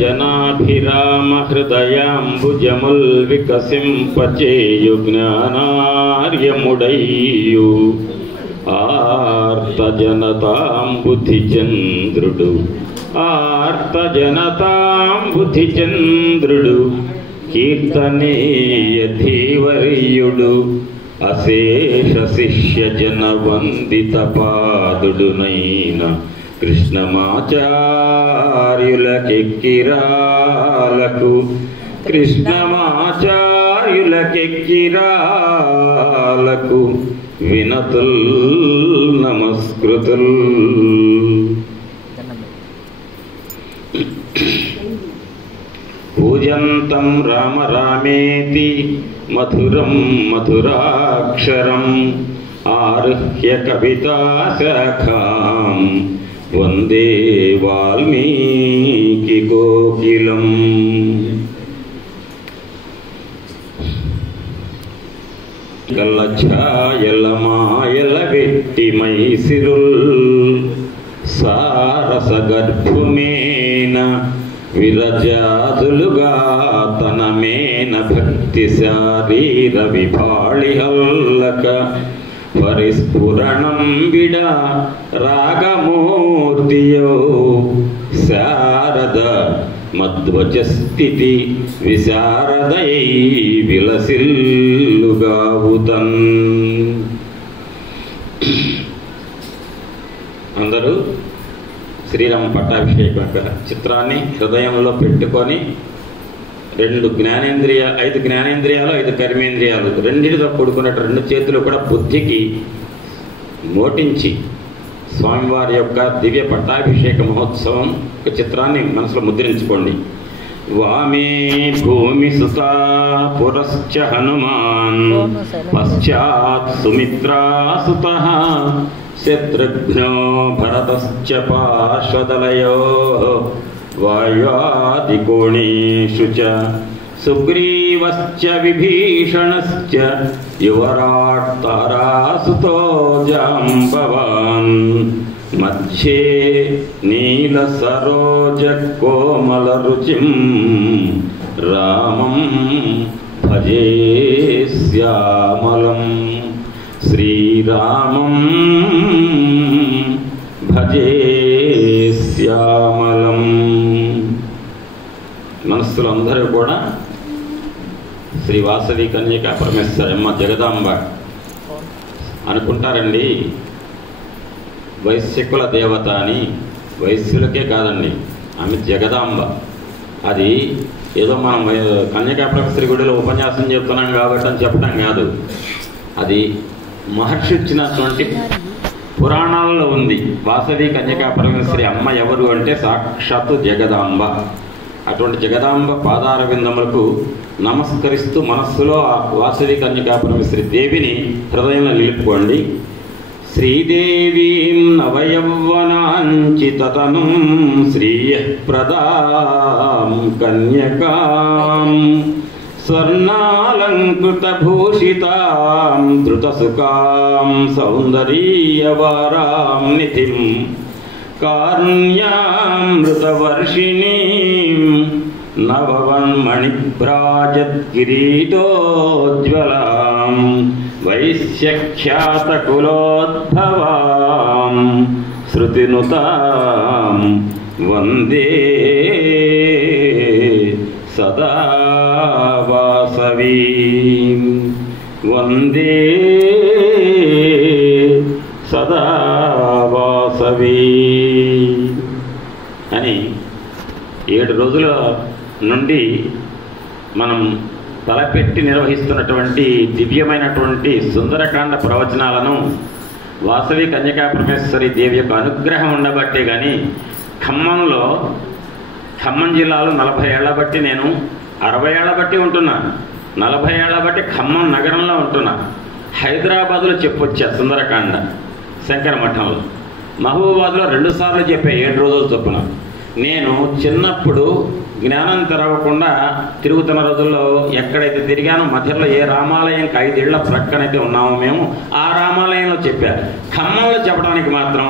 జనాభిరామ హృదయాంబుజముల్ వికసింపచేయు జ్ఞానార్యముడయ్యు ఆర్తజనతాంబుధిచంద్రుడు ఆర్తజనతాంబుధిచంద్రుడు కీర్తనేయ ధీవర్యుడు అశేష శిష్య జన వందిత పాదుడునైన కృష్ణమాచార్యులకెక్కిరాలకు కృష్ణమాచార్యులకెక్కిరాలకు వినతుల్ నమస్కృతుల్. పూజంతం రామ రామేతి మధురం మధురాక్షరం ఆరుహ్య కవితాశాఖాం వందే వాల్మీకి కోకిలం. గల్లఛాయల మాయల వెట్టి మైసిరుల్ సారస గర్భుమేన విరజాదులుగా తనమేన భక్తి శారీర విభాళి అల్లక పరిస్ఫురణం విడ రాగమూర్తియో శారద మధ్వజస్థితి విశారదై విలసిల్లుగావుతన్. అందరూ శ్రీరామ పట్టాభిషేకం యొక్క చిత్రాన్ని హృదయంలో పెట్టుకొని 5 జ్ఞానేంద్రియాలు 5 కర్మేంద్రియాలు రెండింటితో కూడుకున్న 2 చేతులు కూడా బుద్ధికి మోటించి స్వామివారి యొక్క దివ్య పట్టాభిషేక మహోత్సవం ఒక చిత్రాన్ని మనసులో ముద్రించుకోండి. వామే భూమి సుతా పురశ్చ హనుమాన్ పశ్చాత్ సుమిత్రా సుతః శత్రుఘ్నో భరతశ్చ పార్శ్వదలయో వాయువాదికోణేషు చ సుగ్రీవశ్చ విభీషణశ్చ యువరాట్ తారాసుతో జాంబవాన్ మధ్యే నీల సరోజ కోమల రుచిం రామం భజే శ్యామలం. శ్రీరామం భజే శ్యామలం. మనస్సులు అందరూ కూడా శ్రీ వాసవి కన్యకా పరమేశ్వరమ్మ జగదాంబ అనుకుంటారండి. వైశ్యకుల దేవత అని. వైశ్యులకే కాదండి, ఆమె జగదాంబ. అది ఏదో మనం కన్యకా పరమేశ్వరి గుడిలో ఉపన్యాసం చెప్తున్నాం కాబట్టి అని చెప్పడం కాదు. అది మహర్షి ఇచ్చినటువంటి పురాణాల్లో ఉంది. వాసవి కన్యకా పరమేశ్వరి అమ్మ ఎవరు అంటే సాక్షాత్తు జగదాంబ. అటువంటి జగదాంబ పాదార విందములకు నమస్కరిస్తూ మనస్సులో ఆ వాసవి కన్యకా పరమేశ్వరి దేవిని హృదయంలో నిలుపుకోండి. శ్రీదేవీం నవయౌవనాంచితతనుం శ్రీయః ప్రదాం కన్యకాం స్వర్ణాలంకృతభూషితాం ధృతసుకాం సౌందర్యవారాం నిధిం కారుణ్యామృతవర్షిణీం నవవన్మణిభ్రాజత్కిరీటోజ్వలాం వైశ్యఖ్యాతకులోద్భవాం శృతినుతాం వందే సదా వాసవీం వందే సదా వాసవీ అని 7 రోజుల నుండి మనం తలపెట్టి నిర్వహిస్తున్నటువంటి దివ్యమైనటువంటి సుందరకాండ ప్రవచనాలను వాసవి కన్యకా పరమేశ్వరి దేవి యొక్క అనుగ్రహం ఉండబట్టే కానీ ఖమ్మం జిల్లాలో 40 ఏళ్ల బట్టి నేను 60 ఏళ్ల బట్టి ఉంటున్నా, 40 ఏళ్ల బట్టి ఖమ్మం నగరంలో ఉంటున్నా. హైదరాబాద్లో చెప్పొచ్చా సుందరకాండ శంకర మఠంలో. మహబూబాబాద్లో 2 సార్లు చెప్పా 7 రోజుల చొప్పున. నేను చిన్నప్పుడు జ్ఞానం తెరవకుండా తిరుగుతున్న రోజుల్లో ఎక్కడైతే తిరిగానో మధ్యలో ఏ రామాలయంకి 5 ఏళ్ల ప్రక్కనైతే ఉన్నామో మేము ఆ రామాలయంలో చెప్పారు. ఖమ్మంలో చెప్పడానికి మాత్రం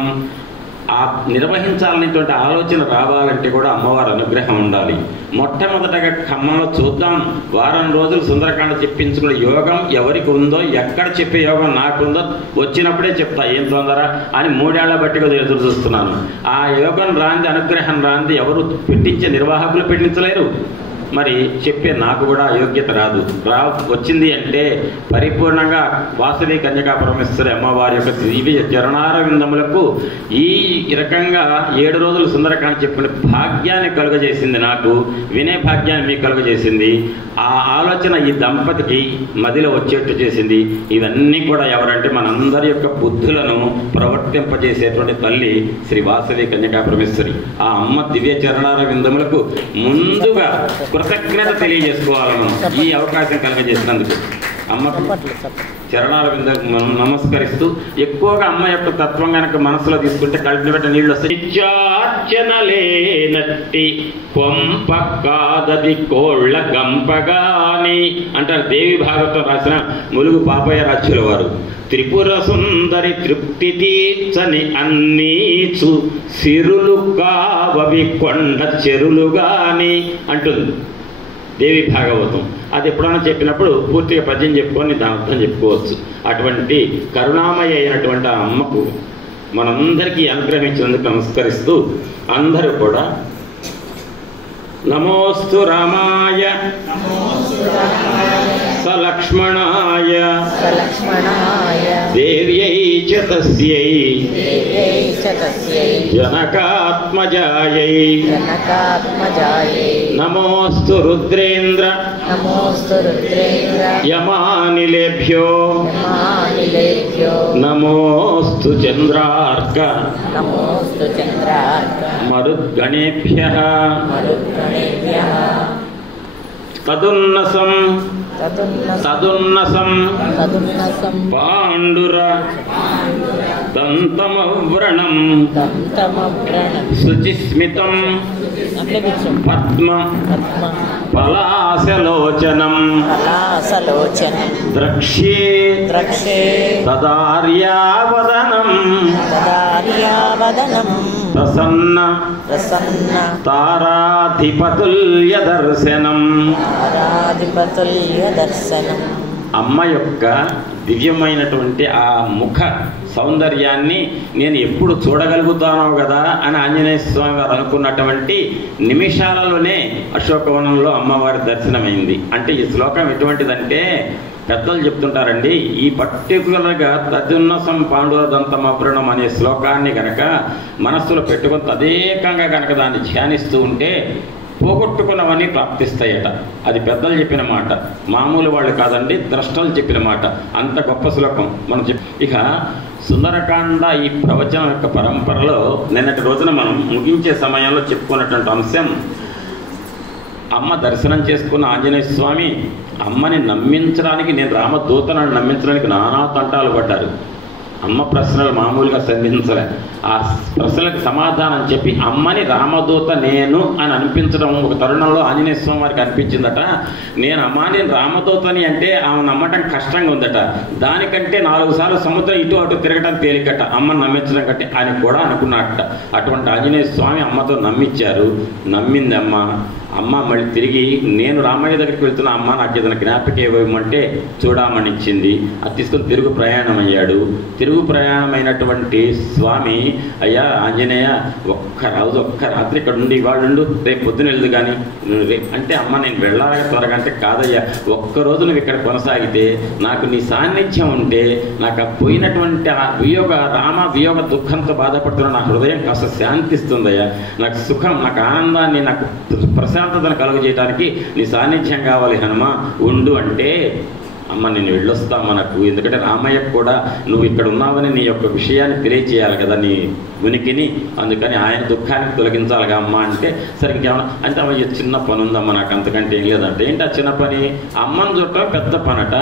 ఆ నిర్వహించాలనేటువంటి ఆలోచన రావాలంటే కూడా అమ్మవారి అనుగ్రహం ఉండాలి. మొట్టమొదటగా ఖమ్మంలో చూద్దాం, వారం రోజులు సుందరకాండ చెప్పించుకునే యోగం ఎవరికి ఉందో, ఎక్కడ చెప్పే యోగం నాకుందో వచ్చినప్పుడే చెప్తా, ఏం తొందర అని 3 ఏళ్ల బట్టి ఎదురు చూస్తున్నాను. ఆ యోగం రాంది, అనుగ్రహం రాంది ఎవరు పెట్టించే నిర్వాహకులు పెట్టించలేరు. మరి చెప్పే నాకు కూడా యోగ్యత రాదు. వచ్చింది అంటే పరిపూర్ణంగా వాసవి కన్యకా పరమేశ్వరి అమ్మవారి యొక్క దివ్య చరణారవిందములకు ఈ రకంగా 7 రోజులు సుందరకాండ చెప్పిన భాగ్యాన్ని కలుగజేసింది, నాకు వినే భాగ్యాన్ని మీకు కలుగజేసింది. ఆ ఆలోచన ఈ దంపతికి మదిలో వచ్చేట్టు చేసింది. ఇవన్నీ కూడా ఎవరంటే మనందరి యొక్క బుద్ధులను ప్రవర్తింపజేసేటువంటి తల్లి శ్రీ వాసవి కన్యకా పరమేశ్వరి. ఆ అమ్మ దివ్య చరణారవిందములకు ముందుగా కృతజ్ఞత తెలియజేసుకోవాలను ఈ అవకాశం కలుగజేసినందుకు అమ్మకు చరణాల మీద మనం నమస్కరిస్తూ, ఎక్కువగా అమ్మ యొక్క తత్వం కనుక మనసులో తీసుకుంటే కళ్ళ వెంట నీళ్ళు వస్తాయి. నిత్యార్చనలేనట్టి కొంప కాదది కోళ్ళ గంపగాని అంటారు దేవి భాగవతం రాసిన ములుగు పాపయ్య రాజ్యుల వారు. త్రిపుర సుందరి తృప్తి తీర్చని అన్నీచు సిరులు కావవి కొండ చెరులుగాని అంటుంది దేవి భాగవతం. అది ఎప్పుడైనా చెప్పినప్పుడు పూర్తిగా పద్యం చెప్పుకొని దాని అర్థం చెప్పుకోవచ్చు. అటువంటి కరుణామయ అయినటువంటి ఆ అమ్మకు మనందరికీ అనుగ్రహించినందుకు నమస్కరిస్తూ అందరూ కూడా నమోస్తు రామాయ సలక్ష్మణాయ దేవ్యై చ తస్యై జనకాత్మజాయై నమోస్తు రుద్రేంద్ర యమానిలేభ్యో నమోస్తు చంద్రార్క మరుద్గణేభ్యః తదున్నసం పాండుర దంతమవ్రణం శుచిస్మితం పద్మ పలాసలోచనం ద్రక్ష్యే తదార్యావదనం ప్రసన్న తారాధిపతుల్య దర్శనం. అమ్మ యొక్క దివ్యమైనటువంటి ఆ ముఖ సౌందర్యాన్ని నేను ఎప్పుడు చూడగలుగుతానో కదా అని ఆంజనేయ స్వామి వారు అనుకున్నటువంటి నిమిషాలలోనే అశోకవనంలో అమ్మవారి దర్శనమైంది. అంటే ఈ శ్లోకం ఎటువంటిదంటే పెద్దలు చెప్తుంటారండి, ఈ పర్టికులర్గా తదున్నసం పాండురదంతమవ్రణం అనే శ్లోకాన్ని కనుక మనస్సులో పెట్టుకొని తదేకంగా కనుక దాన్ని ధ్యానిస్తూ ఉంటే పోగొట్టుకున్నవన్నీ ప్రాప్తిస్తాయట. అది పెద్దలు చెప్పిన మాట, మామూలు వాళ్ళు కాదండి, ద్రష్టలు చెప్పిన మాట. అంత గొప్ప శ్లోకం మనం ఇక సుందరకాండ ఈ ప్రవచనం యొక్క పరంపరలో నిన్నటి రోజున మనం ముగించే సమయంలో చెప్పుకున్నటువంటి అంశం, అమ్మ దర్శనం చేసుకున్న ఆంజనేయ స్వామి అమ్మని నమ్మించడానికి, నేను రామదూతను నమ్మించడానికి నానా తంటాలు పడ్డారు. అమ్మ ప్రశ్నలు మామూలుగా సంధించలే. ఆ ప్రశ్నలకు సమాధానం చెప్పి అమ్మని రామదూత నేను అని అనిపించడం ఒక తరుణంలో ఆంజనేయ స్వామి వారికి అనిపించిందట. నేను అమ్మని రామదూతని అంటే ఆమె నమ్మటం కష్టంగా ఉందట. దానికంటే 4 సార్లు సముద్రం ఇటు అటు తిరగటం తేలికట అమ్మని నమ్మించడం కంటే అని కూడా అనుకున్నట్ట. అటువంటి ఆంజనేయ స్వామి అమ్మతో నమ్మించారు. నమ్మింది అమ్మ. అమ్మ మళ్ళీ తిరిగి నేను రామయ్య దగ్గరికి వెళ్తున్నా, అమ్మ నాకు ఏదైనా జ్ఞాపకం ఇవ్వమంటే చూడమని ఇచ్చింది. అది తీసుకొని తిరుగు ప్రయాణం అయ్యాడు. తిరుగు ప్రయాణమైనటువంటి స్వామి, అయ్యా ఆంజనేయ ఒక్క రాత్రి ఇక్కడ ఉండి ఇవాళుండు, రేపు పొద్దున వెళ్దు కానీ అంటే, అమ్మ నేను వెళ్ళాలి త్వరగా అంటే, కాదయ్యా ఒక్కరోజు నువ్వు ఇక్కడ కొనసాగితే నాకు నీ సాన్నిధ్యం ఉంటే నాకు ఆ పోయినటువంటి ఆ రామ వియోగ దుఃఖంతో బాధపడుతున్న నా హృదయం కాస్త శాంతిస్తుందయ్యా. నాకు సుఖం, నాకు ఆనందాన్ని, నాకు ప్రశాంతతను కలుగజేయడానికి నీ సాన్నిధ్యం కావాలి హనుమ, ఉండు అంటే, అమ్మ నేను వెళ్ళొస్తా మనకు, ఎందుకంటే రామయ్యకు కూడా నువ్వు ఇక్కడ ఉన్నావని నీ యొక్క విషయాన్ని తెలియచేయాలి కదా, నీ ఉనికిని, అందుకని ఆయన దుఃఖానికి తొలగించాలిగా అమ్మ అంటే, సరే ఇంకేమన్నా అంటే అమ్మ చిన్న పని ఉందమ్మ నాకు, అంతకంటే ఏం లేదంటే. ఏంటి ఆ చిన్న పని? అమ్మని చుట్టం పెద్ద పనట.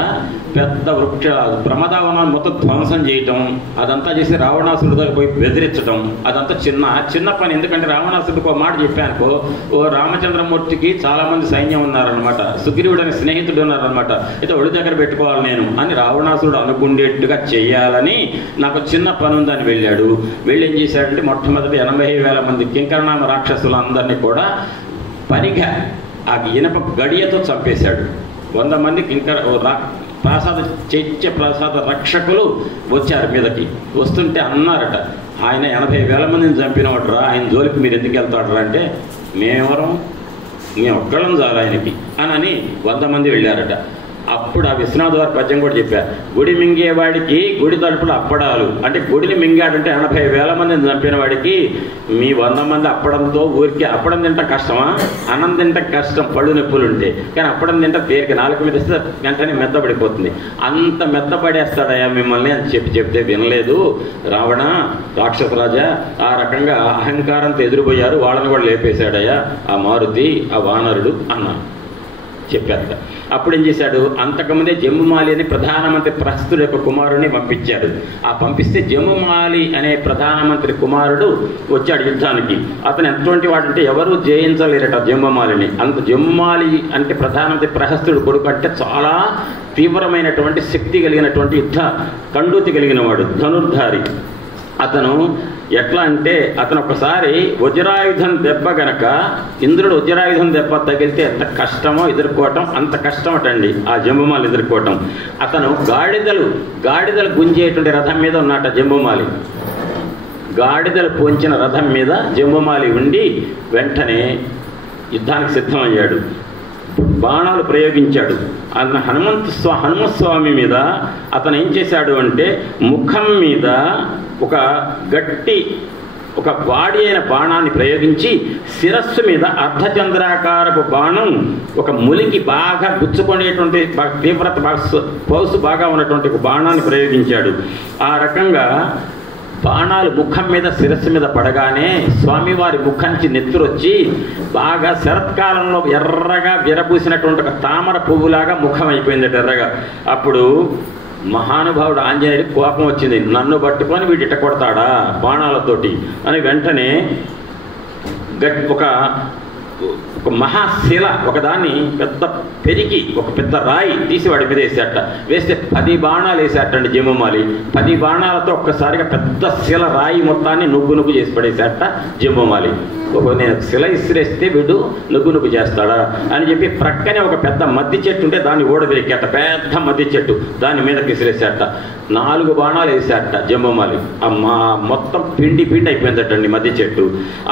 పెద్ద వృక్ష ప్రమదావనాన్ని మొత్తం ధ్వంసం చేయటం, అదంతా చేసి రావణాసుడి దగ్గర పోయి బెదిరించడం, అదంతా చిన్న పని. ఎందుకంటే రావణాసుడికి ఒక మాట చెప్పానుకో, ఓ రామచంద్రమూర్తికి చాలామంది సైన్యం ఉన్నారనమాట, సుగ్రీవుడు అనే స్నేహితుడు ఉన్నారనమాట. అయితే ఒడి దగ్గర పెట్టుకోవాలి నేను అని రావణాసురుడు అనుకునేట్టుగా చేయాలని నాకు చిన్న పని ఉందని వెళ్ళాడు. వెళ్ళి ఏం చేశాడంటే మొట్టమొదటి 80,000 మంది కింకరనామ రాక్షసులందరినీ కూడా పనిగా ఆ ఇనప గడియతో చంపేశాడు. 100 మంది చైత్య ప్రసాద రక్షకులు వచ్చారు మీదకి. వస్తుంటే అన్నారట, ఆయన 80,000 మందిని చంపినవాడురా, ఆయన జోలికి మీరు ఎందుకు వెళ్తాడరా అంటే, మేము ఒక్కళ్ళం చాలు ఆయనకి అని 100 మంది వెళ్ళారట. అప్పుడు ఆ విశ్వనాథ్ వారి పద్యం కూడా చెప్పారు, గుడి మింగేవాడికి గుడి తలుపులు అప్పడాలు అంటే గుడిని మింగాడంటే 80,000 మందిని చంపిన వాడికి మీ 100 మంది అప్పడంతో ఊరికి అప్పడం తింటే కష్టమా, అన్నం తింటే కష్టం పళ్ళు నొప్పులు ఉంటే, కానీ అప్పడం తింటే పేరుకి 4 మీద ఇస్తే వెంటనే మెత్తపడిపోతుంది. అంత మెత్తపడేస్తాడయా మిమ్మల్ని అని చెప్తే వినలేదు రావణ రాక్షసరాజా. ఆ రకంగా అహంకారంతో ఎదురుపోయారు, వాళ్ళని కూడా లేపేశాడయ్యా ఆ మారుతి ఆ వానరుడు అన్నారు చెప్పారట. అప్పుడు ఏం చేశాడు, అంతకుముందే జమ్ముమాలి అని ప్రధానమంత్రి ప్రస్తుతుడు యొక్క కుమారుడిని పంపించాడు. ఆ పంపిస్తే జమ్ముమాలి అనే ప్రధానమంత్రి కుమారుడు వచ్చాడు యుద్ధానికి. అతను ఎటువంటి వాడంటే ఎవరూ జయించలేరట జమ్ముమాలిని. అంత జమ్ముమాలి అంటే ప్రధానమంత్రి ప్రహస్తుడు కొడుకు అంటే చాలా తీవ్రమైనటువంటి శక్తి కలిగినటువంటి యుద్ధ కండూతి కలిగిన వాడు, ధనుర్ధారి. అతను ఎట్లా అంటే అతను ఒకసారి వజ్రాయుధం దెబ్బ గనక ఇంద్రుడు వజ్రాయుధం దెబ్బ తగిలితే ఎంత కష్టమో ఎదుర్కోవటం, అంత కష్టమటండి ఆ జంబుమాలి ఎదుర్కోవటం. అతను గాడిదలు గుంజేటువంటి రథం మీద ఉన్నట జంబుమాలి. గాడిదలు పోంచిన రథం మీద జంబుమాలి ఉండి వెంటనే యుద్ధానికి సిద్ధమయ్యాడు. బాణాలు ప్రయోగించాడు. అతను హనుమస్వామి మీద అతను ఏం చేశాడు అంటే ముఖం మీద ఒక వాడి అయిన బాణాన్ని ప్రయోగించి శిరస్సు మీద అర్ధచంద్రాకారపు బాణం ఒక ములికి బాగా గుచ్చుకునేటువంటి తీవ్రత పౌసు బాగా ఉన్నటువంటి ఒక బాణాన్ని ప్రయోగించాడు. ఆ రకంగా బాణాలు ముఖం మీద శిరస్సు మీద పడగానే స్వామివారి ముఖం నుంచి నెత్తురొచ్చి బాగా శరత్కాలంలో ఎర్రగా విరబూసినటువంటి ఒక తామర పువ్వులాగా ముఖం అయిపోయిందట ఎర్రగా. అప్పుడు మహానుభావుడు ఆంజనేయుడికి కోపం వచ్చింది, నన్ను పట్టుకొని వీడు ఇట్ట కొడతాడా బాణాలతోటి అని. వెంటనే ఒక మహాశిల ఒకదాన్ని ఒక పెద్ద రాయి తీసి వాడి మీద వేసేట. వేస్తే 10 బాణాలు వేసేటండి జంబుమాలి. 10 బాణాలతో ఒక్కసారిగా పెద్ద శిల రాయి మొత్తాన్ని నుగ్గు చేసి పడేసేట జంబుమాలి. నేను శిల ఇసిరేస్తే వీడు నుగ్గు చేస్తాడా అని చెప్పి ప్రక్కనే ఒక పెద్ద మద్ది చెట్టు ఉంటే దాన్ని ఓడబెరికేట, పెద్ద మద్ది చెట్టు దాని మీదకి విసిరేసేట. 4 బాణాలు వేసేట జంబుమాలి. మొత్తం పిండి అయిపోయిందటండి మద్ది చెట్టు.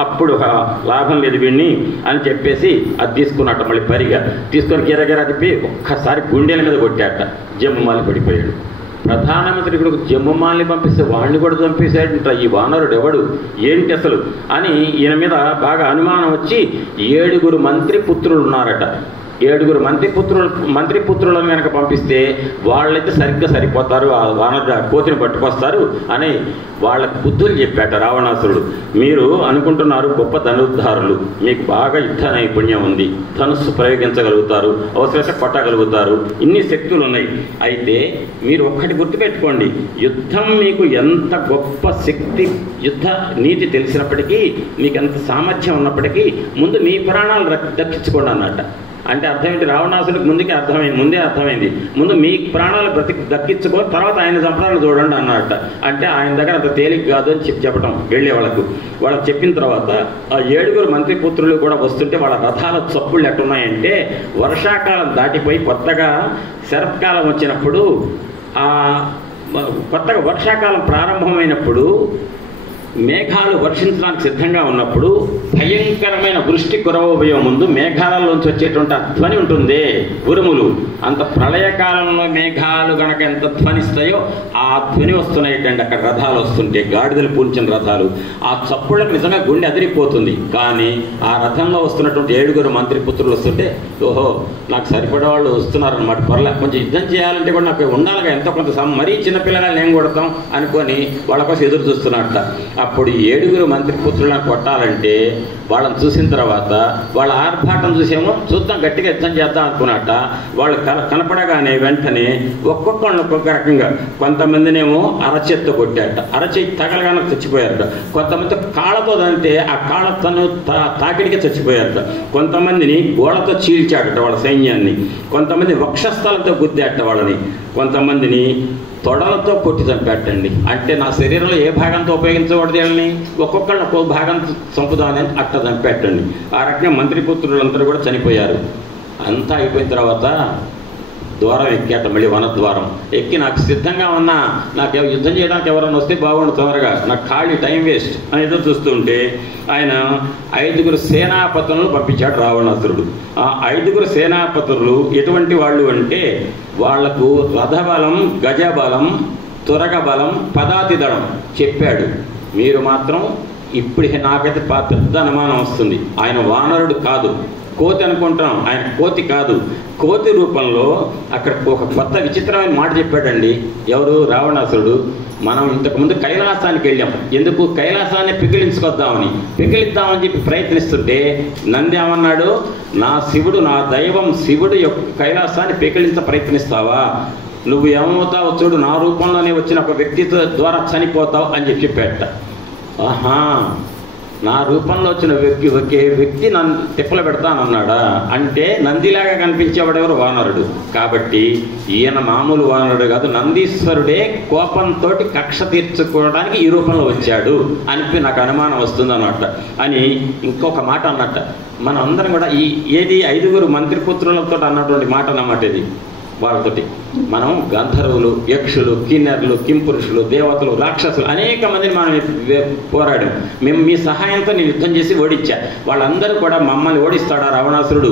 అప్పుడు లాభం లేదు వీడిని అని చెప్పేసి అది తీసుకున్నట్ట. మళ్ళీ పరిగా తీసుకొని గిరగిరా తిప్పి ఒక్కసారి గుండెల మీద కొట్టాట. జంబుమాలి పడిపోయాడు. ప్రధానమంత్రి కూడా జంబుమాలిని పంపిస్తే వాడిని కూడా చంపేశాడంట ఈ వానరుడు ఎవడు ఏంటి అసలు అని ఈయన మీద బాగా అనుమానం వచ్చి 7 మంత్రి పుత్రులు ఉన్నారట. 7 మంత్రి పుత్రులను కనుక పంపిస్తే వాళ్ళైతే సరిగ్గా సరిపోతారు, ఆ వానర కోతిని పట్టుకొస్తారు అని వాళ్ళకి బుద్ధులు చెప్పాట రావణాసురుడు. మీరు అనుకుంటున్నారు గొప్ప ధనుర్ధారులు, మీకు బాగా యుద్ధ నైపుణ్యం ఉంది, ధనుస్సు ప్రయోగించగలుగుతారు, అవసరమైతే కొట్టగలుగుతారు, ఇన్ని శక్తులు ఉన్నాయి. అయితే మీరు ఒక్కటి గుర్తుపెట్టుకోండి, యుద్ధం మీకు ఎంత గొప్ప శక్తి యుద్ధ నీతి తెలిసినప్పటికీ, మీకు ఎంత సామర్థ్యం ఉన్నప్పటికీ ముందు మీ ప్రాణాలు దక్కించుకోండి అన్నట్ట. అంటే అర్థమైంది రావణాసుడికి ముందే అర్థమైంది. ముందు మీ ప్రాణాలు దక్కించుకొని తర్వాత ఆయన సంప్రదాయాలు చూడండి అన్నట్ట. అంటే ఆయన దగ్గర అంత తేలిక కాదు అని చెప్పడం వెళ్ళే వాళ్ళకి చెప్పిన తర్వాత ఆ 7 మంత్రిపుత్రులు కూడా వస్తుంటే వాళ్ళ రథాల చప్పుళ్ళు ఎట్టున్నాయంటే వర్షాకాలం దాటిపోయి కొత్తగా శరత్కాలం వచ్చినప్పుడు, కొత్తగా వర్షాకాలం ప్రారంభమైనప్పుడు మేఘాలు వర్షించడానికి సిద్ధంగా ఉన్నప్పుడు భయంకరమైన వృష్టి కురవబోయే ముందు మేఘాలలోంచి వచ్చేటువంటి ధ్వని ఉంటుంది, ఉరుములు. అంత ప్రళయకాలంలో మేఘాలు కనుక ఎంత ధ్వనిస్తాయో ఆ ధ్వని వస్తున్నాయండి. అక్కడ రథాలు వస్తుంటే గాడిదలు పూల్చిన రథాలు, ఆ చప్పుళ్ళకు నిజంగా గుండె అదిరిపోతుంది. కానీ ఆ రథంలో వస్తున్నటువంటి 7 మంత్రిపుత్రులు వస్తుంటే ఓహో నాకు సరిపడే వాళ్ళు వస్తున్నారన్నమాట, పర్లే కొంచెం యుద్ధం చేయాలంటే కూడా నాకు ఉండాలిగా ఎంతో కొంత మరీ చిన్నపిల్లగాళ్ళు ఏం కొడతాం అనుకొని వాళ్ళ కోసం ఎదురు చూస్తున్నట్ట. అప్పుడు 7 మంత్రిపుత్రులను కొట్టాలంటే వాళ్ళని చూసిన తర్వాత వాళ్ళ ఆర్భాటం చూసేమో చూద్దాం గట్టిగా యుద్ధం చేద్దాం అనుకున్నట్ట. వాళ్ళు కనపడగానే వెంటనే ఒక్కొక్కళ్ళని ఒక్కొక్క రకంగా, కొంతమందినేమో అరచేత్తో కొట్టారట, అరచేతి తగలగానే చచ్చిపోయారట. కొంతమంది కాళ్ళతో దంటే ఆ కాళ్ళతోను తాకిడికి చచ్చిపోయారట. కొంతమందిని గోడతో చీల్చాడట వాళ్ళ సైన్యాన్ని. కొంతమంది వక్షస్థలంతో గుద్దాట వాళ్ళని. కొంతమందిని తొడలతో కొట్టి చంపేటండి. అంటే నా శరీరంలో ఏ భాగంతో ఉపయోగించకూడదు వాళ్ళని, ఒక్కొక్కళ్ళని ఒక్కొక్క భాగం చంపుదామని అట్లా చంపేటండి. ఆ రకంగా మంత్రిపుత్రులందరూ కూడా చనిపోయారు. అంతా అయిపోయిన తర్వాత ద్వారం ఎక్కాట, మళ్ళీ వనద్వారం ఎక్కి నాకు సిద్ధంగా ఉన్నా, నాకు యుద్ధం చేయడానికి ఎవరైనా వస్తే బాగుండు తొందరగా, నాకు ఖాళీ టైం వేస్ట్ అని ఎదురు చూస్తుంటే ఆయన 5 సేనాపతులను పంపించాడు రావణాసురుడు. ఆ 5 సేనాపతులు ఎటువంటి వాళ్ళు అంటే వాళ్లకు రథబలం, గజబలం, తురగ బలం, పదాతి దళం చెప్పాడు. మీరు మాత్రం ఇప్పుడు నాకైతే పెద్ద అనుమానం వస్తుంది, ఆయన వానరుడు కాదు, కోతి అనుకుంటున్నాం, ఆయన కోతి కాదు. కోతి రూపంలో అక్కడ ఒక కొత్త విచిత్రమైన మాట చెప్పాడండి. ఎవరు? రావణాసురుడు. మనం ఇంతకుముందు కైలాసానికి వెళ్ళాం. ఎందుకు? కైలాసాన్ని పిగిలించుకొద్దామని, పిగిలిద్దామని చెప్పి ప్రయత్నిస్తుంటే నంది ఏమన్నాడు? నా శివుడు, నా దైవం శివుడు యొక్క కైలాసాన్ని పిగిలించ ప్రయత్నిస్తావా? నువ్వు ఏమవుతావు చూడు, నా రూపంలోనే వచ్చిన ఒక వ్యక్తి ద్వారా చనిపోతావు అని చెప్పాట. ఆహా, నా రూపంలో వచ్చిన వ్యక్తి నన్ను తిప్పలు పెడతానన్నాడా? అంటే నందిలాగా కనిపించేవాడెవరు? వానరుడు. కాబట్టి ఈయన మామూలు వానరుడు కాదు, నందీశ్వరుడే కోపంతో కక్ష తీర్చుకోవడానికి ఈ రూపంలో వచ్చాడు అని నాకు అనుమానం వస్తుంది అన్నమాట. అని ఇంకొక మాట అన్నట్ట. మనం అందరం కూడా ఏది 5 మంత్రిపుత్రులతో అన్నటువంటి మాట అన్నమాట ఇది. వాళ్ళతోటి మనం గంధర్వులు, యక్షులు, కిన్నెర్లు, కింపురుషులు, దేవతలు, రాక్షసులు అనేక మందిని మనం పోరాడాం. మేము మీ సహాయంతో నేను యుద్ధం చేసి ఓడించా. వాళ్ళందరూ కూడా మమ్మల్ని ఓడిస్తాడా రావణాసురుడు,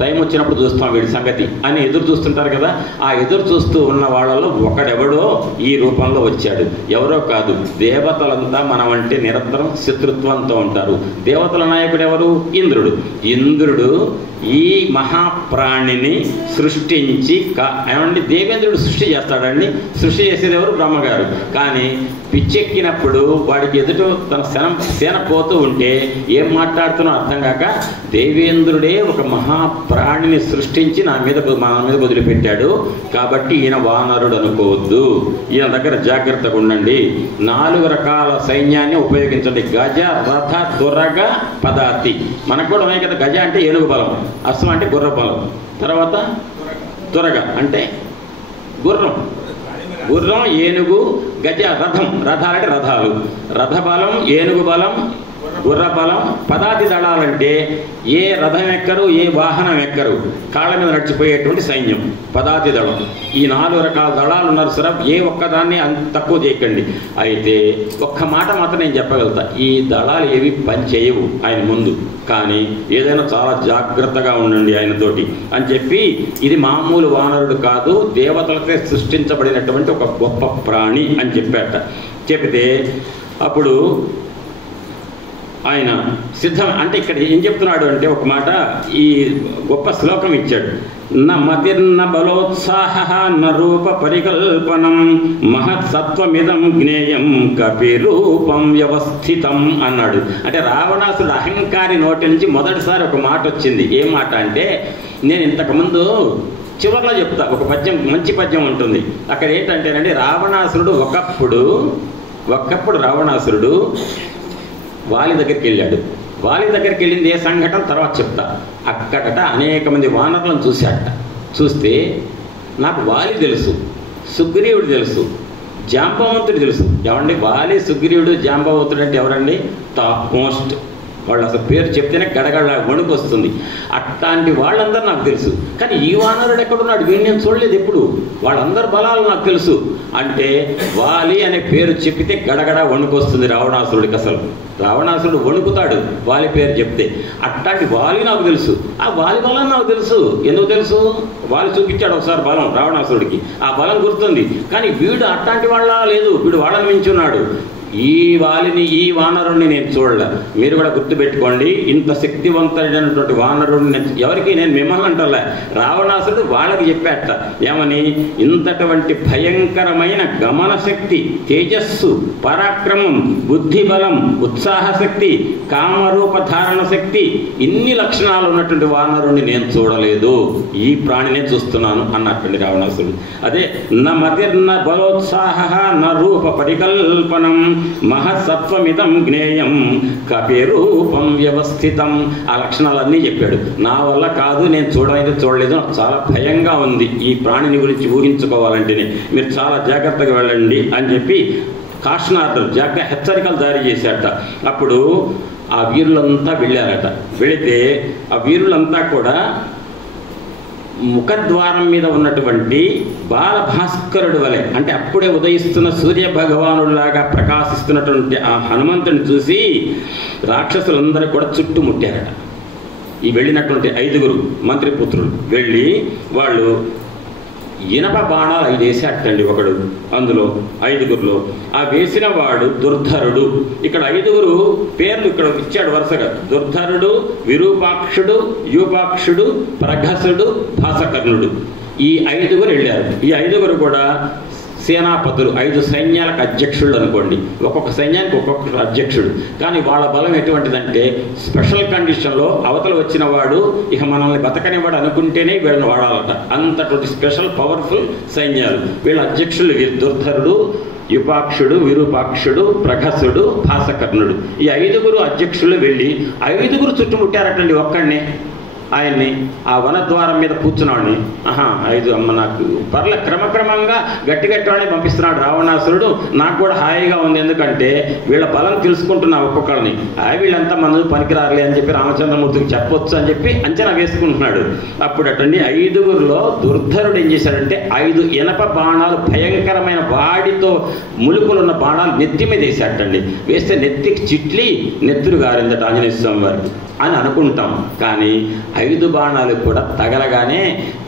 టైం వచ్చినప్పుడు చూస్తాం వీడి సంగతి అని ఎదురు చూస్తుంటారు కదా. ఆ ఎదురు చూస్తూ ఉన్న వాళ్ళలో ఒకడెవడో ఈ రూపంలో వచ్చాడు. ఎవరో కాదు, దేవతలంతా మనం అంటే నిరంతరం శత్రుత్వంతో ఉంటారు. దేవతల నాయకుడు ఎవరు? ఇంద్రుడు. ఇంద్రుడు ఈ మహాప్రాణిని సృష్టించి ఏమండి దేవేంద్రుడు సృష్టి చేస్తాడండి. సృష్టి చేసేది ఎవరు? బ్రహ్మగారు. కానీ పిచ్చెక్కినప్పుడు వాడికి ఎదుట తన సేన పోతూ ఉంటే ఏం మాట్లాడుతున్నా అర్థం కాక దేవేంద్రుడే ఒక మహాప్రాణిని సృష్టించి మన మీద వదిలిపెట్టాడు. కాబట్టి ఈయన వానరుడు అనుకోవద్దు, ఈయన దగ్గర జాగ్రత్తగా ఉండండి. 4 రకాల సైన్యాన్ని ఉపయోగించండి. గజ, రథ, తురగ, పదాతి. మనకు కూడా ఉన్నాయి కదా. గజ అంటే ఏనుగు బలం, అశ్వం అంటే గుర్ర బలం, తర్వాత తురగ అంటే గుర్రం, గుర్రం, ఏనుగు, గజ, రథం. రథాలంటే రథాలు. రథ బలం, ఏనుగు బలం, గుర్ర బలం. పదాతి దళాలంటే ఏ రథం ఎక్కరు, ఏ వాహనం ఎక్కరు, కాళ్ళ మీద నడిచిపోయేటువంటి సైన్యం పదాతి దళం. ఈ 4 రకాల దళాలు ఉన్నారు సార్. ఏ ఒక్కదాన్ని అంత తక్కువ చేయకండి. అయితే ఒక్క మాట మాత్రం నేను చెప్పగలుగుతా, ఈ దళాలు ఏవి పని చేయవు ఆయన ముందు. కానీ ఏదైనా చాలా జాగ్రత్తగా ఉండండి ఆయనతోటి అని చెప్పి, ఇది మామూలు వానరుడు కాదు, దేవతలతో సృష్టించబడినటువంటి ఒక గొప్ప ప్రాణి అని చెప్పాట. చెబితే అప్పుడు ఆయన సిద్ధం అంటే ఇక్కడ ఏం చెప్తున్నాడు అంటే ఒక మాట, ఈ గొప్ప శ్లోకం ఇచ్చాడు. న మతిర్న బలోత్సాహ న రూప పరికల్పనం మహత్సత్వమిదం జ్ఞేయం కపిరూపం వ్యవస్థితం అన్నాడు. అంటే రావణాసుడు అహంకారి నోటి నుంచి మొదటిసారి ఒక మాట వచ్చింది. ఏ మాట అంటే, నేను ఇంతకుముందు చివరిలో చెప్తా, ఒక పద్యం, మంచి పద్యం ఉంటుంది అక్కడ. ఏంటంటేనండి, రావణాసురుడు ఒకప్పుడు రావణాసురుడు వాలి దగ్గరికి వెళ్ళాడు. వాలి దగ్గరికి వెళ్ళింది ఏ సంఘటన తర్వాత చెప్తా. అక్కడట అనేక మంది వానరులను చూశాట. చూస్తే నాకు వాలి తెలుసు, సుగ్రీవుడు తెలుసు, జాంబవంతుడు తెలుసు. ఏమండి, వాలి, సుగ్రీవుడు, జాంబవంతుడు అంటే ఎవరండి? Top most. వాళ్ళు అసలు పేరు చెప్తేనే గడగడ వణుకు వస్తుంది. అట్లాంటి వాళ్ళందరూ నాకు తెలుసు. కానీ ఈ వానరుడు ఎక్కడున్నాడు? వీడిని నేను చూడలేదు ఎప్పుడు. వాళ్ళందరి బలాలు నాకు తెలుసు. అంటే వాలి అనే పేరు చెప్పితే గడగడ వణుకు వస్తుంది రావణాసురుడికి. అసలు రావణాసురుడు వణుకుతాడు వాలి పేరు చెప్తే. అట్లాంటి వాలి నాకు తెలుసు. ఆ వాలి బలం నాకు తెలుసు. ఎందుకు తెలుసు? వాలి చూపించాడు ఒకసారి బలం రావణాసురుడికి. ఆ బలం గుర్తుంది. కానీ వీడు అట్లాంటి వాళ్ళ లేదు, వీడు వాళ్ళని మించున్నాడు. ఈ వాలిని, ఈ వానరుణ్ణి నేను చూడలే. మీరు కూడా గుర్తుపెట్టుకోండి, ఇంత శక్తివంతుడైనటువంటి వానరుణ్ణి ఎవరికి, నేను మిమ్మల్ని అంటలే, రావణాసురుడు వాళ్ళకి చెప్పాట. ఏమని? ఇంతటువంటి భయంకరమైన గమన శక్తి, తేజస్సు, పరాక్రమం, బుద్ధిబలం, ఉత్సాహశక్తి, కామరూప ధారణ శక్తి, ఇన్ని లక్షణాలు ఉన్నటువంటి వానరుణ్ణి నేను చూడలేదు, ఈ ప్రాణినే చూస్తున్నాను అన్నటువంటి రావణాసురుడు. అదే నమతిర్న బలోత్సాహ న రూప పరికల్పనం మహసత్వమిదం జ్ఞేయం కపిరూపం వ్యవస్థితం. ఆ లక్షణాలన్నీ చెప్పాడు. నా వల్ల కాదు, నేను చూడలేదు, చాలా భయంగా ఉంది ఈ ప్రాణిని గురించి ఊహించుకోవాలంటేనే మీరు చాలా జాగ్రత్తగా వెళ్ళండి అని చెప్పి కాషనార్థం, జాగ్రత్త హెచ్చరికలు జారీ చేశారట. అప్పుడు ఆ వీరులంతా వెళ్ళారట. వెళితే ఆ వీరులంతా కూడా ముఖద్వారం మీద ఉన్నటువంటి బాలభాస్కరుడు వలె, అంటే అప్పుడే ఉదయిస్తున్న సూర్య భగవానుడిలాగా ప్రకాశిస్తున్నటువంటి ఆ హనుమంతుని చూసి రాక్షసులందరూ కూడా చుట్టుముట్టారట. ఈ వెళ్ళినటువంటి 5 మంత్రిపుత్రులు వెళ్ళి వాళ్ళు ఇనప బాణాలు 5 వేసేటండి ఒకడు. అందులో 5గురిలో ఆ వేసిన వాడు దుర్ధరుడు. ఇక్కడ 5 పేర్లు ఇక్కడ ఇచ్చాడు వరుసగా: దుర్ధరుడు, విరూపాక్షుడు, యూపాక్షుడు, ప్రఘసుడు, భాసకర్ణుడు. ఈ 5 వెళ్ళారు. ఈ 5 కూడా సేనాపతులు, 5 సైన్యాలకు అధ్యక్షుడు అనుకోండి. ఒక్కొక్క సైన్యానికి ఒక్కొక్క అధ్యక్షుడు. కానీ వాళ్ళ బలం ఎటువంటిదంటే స్పెషల్ కండిషన్లో అవతల వచ్చిన వాడు ఇక మనల్ని బతకనివాడు అనుకుంటేనే వీళ్ళని వాడాలట. అంతటువంటి స్పెషల్ పవర్ఫుల్ సైన్యాలు. వీళ్ళ అధ్యక్షులు దుర్ధరుడు, యుపాక్షుడు, విరూపాక్షుడు, ప్రఘసుడు, భాసకర్ణుడు. ఈ 5 అధ్యక్షులు వెళ్ళి 5 చుట్టుముట్టారటండి ఒక్కడిని. ఆయన్ని ఆ వనద్వారం మీద కూర్చున్నాడిని. 5 అమ్మ నాకు పర్లే, క్రమక్రమంగా గట్టివాడిని పంపిస్తున్నాడు రావణాసురుడు. నాకు కూడా హాయిగా ఉంది, ఎందుకంటే వీళ్ళ బలం తెలుసుకుంటున్నా ఒక్కొక్కరిని. వీళ్ళంతా మన పనికిరారులే అని చెప్పి రామచంద్రమూర్తికి చెప్పొచ్చు అని చెప్పి అంచనా వేసుకుంటున్నాడు. అప్పుడు అటండి 5 దుర్ధరుడు ఏం చేశాడంటే 5 ఇనప బాణాలు, భయంకరమైన వాడితో ములుకులున్న బాణాలు నెత్తి మీద వేసాటండి. వేస్తే నెత్తికి చిట్లి నెత్తురు గారిందట ఆంజనేయ స్వామి వారికి అని అనుకుంటాం. కానీ 5 బాణాలు కూడా తగలగానే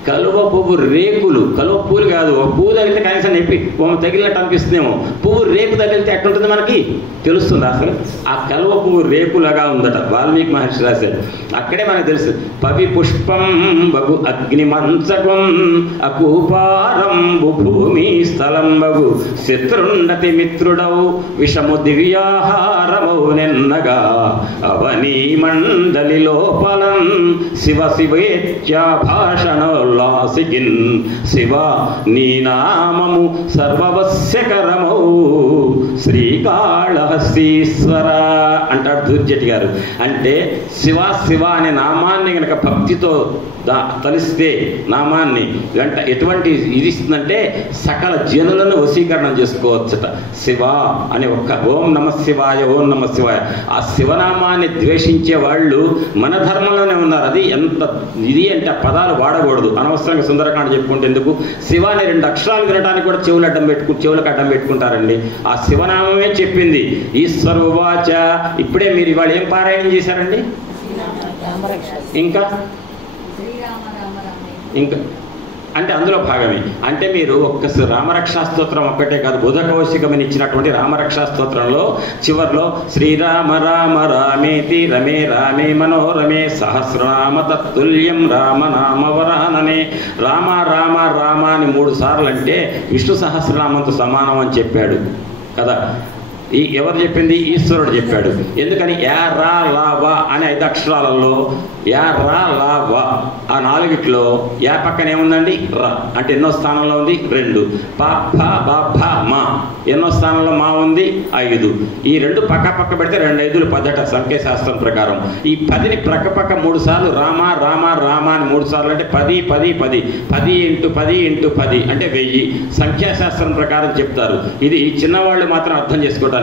కలువ పువ్వు రేకులు, కలువ పూలు కాదు, ఒక పువ్వు తగిలితే కనీసం నొప్పి తగిలినట్టు అనిపిస్తుందేమో, పువ్వు రేకు తగిలితే ఎట్లుంటుంది మనకి తెలుస్తుంది. అసలు ఆ కలువ పువ్వు రేకులాగా ఉందట. వాల్మీకి మహర్షి రాశాడు. అక్కడే మనకు తెలుసు. పవి పుష్పం బగు అగ్ని మంచకం అకూపారంబు భూమి స్థలం బగు శత్రుండతి మిత్రుడవు విషము దివ్యాహారమౌ నెన్నగా అవనీ మండలి లోపలం శివ శివేత్యా భాషణోల్లాసికిన్ శివ నీ నామము సర్వవస్యకరమౌ శ్రీకాళహస్తీశ్వర అంటాడు దుర్జటి గారు. అంటే శివ శివ అనే నామాన్ని కనుక భక్తితో తలిస్తే నామాన్ని వెంట ఎటువంటి ఇది ఇస్తుందంటే సకల జనులను వశీకరణం చేసుకోవచ్చట. శివ అనే ఒక్క ఓం నమ శివాయ, ఓం నమ శివాయ, ఆ శివనామాన్ని ద్వేషించే వాళ్ళు మన ధర్మంలోనే ఉన్నారు. అది ఎంత ఇది అంటే పదాలు వాడకూడదు. అనవసరంగా సుందరకాండ చెప్పుకుంటే ఎందుకు? శివ అనే 2 అక్షరాలు వినడానికి కూడా చెవులకు అడ్డం పెట్టుకుంటారండి. ఆ శివనామమే చెప్పింది. ఈశ్వరువాచ. ఇప్పుడే మీరు ఇవాళ ఏం పారాయణం చేశారండి? ఇంకా అంటే అందులో భాగమే. అంటే మీరు ఒక్కసారి రామరక్షా స్తోత్రం ఒక్కటే కాదు, బుధకౌశికమని ఇచ్చినటువంటి రామరక్షా స్తోత్రంలో చివర్లో శ్రీరామ రామ రామేతి రమే రామే మనోరమే సహస్రనామ తత్తుల్యం రామనామ వరాననే. రామ రామ రామ అని 3 సార్లు అంటే విష్ణు సహస్రనామంతో సమానం అని చెప్పాడు కదా. ఎవరు చెప్పింది? ఈశ్వరుడు చెప్పాడు. ఎందుకని? యా రా లా వా అనే 5 అక్షరాలలో యా రా లా వా ఆ 4 యా పక్కన ఏముందండి? రా. అంటే ఎన్నో స్థానంలో ఉంది? 2. పా ఫ బా భ మా ఎన్నో స్థానంలో మా ఉంది? 5. ఈ 2 పక్క పెడితే 2 5లు 10 సంఖ్యాశాస్త్రం ప్రకారం. ఈ 10ని ప్రక్క 3 సార్లు రామ రామ రామ అని 3 సార్లు అంటే 10 10 10 10 × 10 × 10 అంటే 1000 సంఖ్యాశాస్త్రం ప్రకారం చెప్తారు. ఇది చిన్నవాళ్ళు మాత్రం అర్థం చేసుకోవడానికి.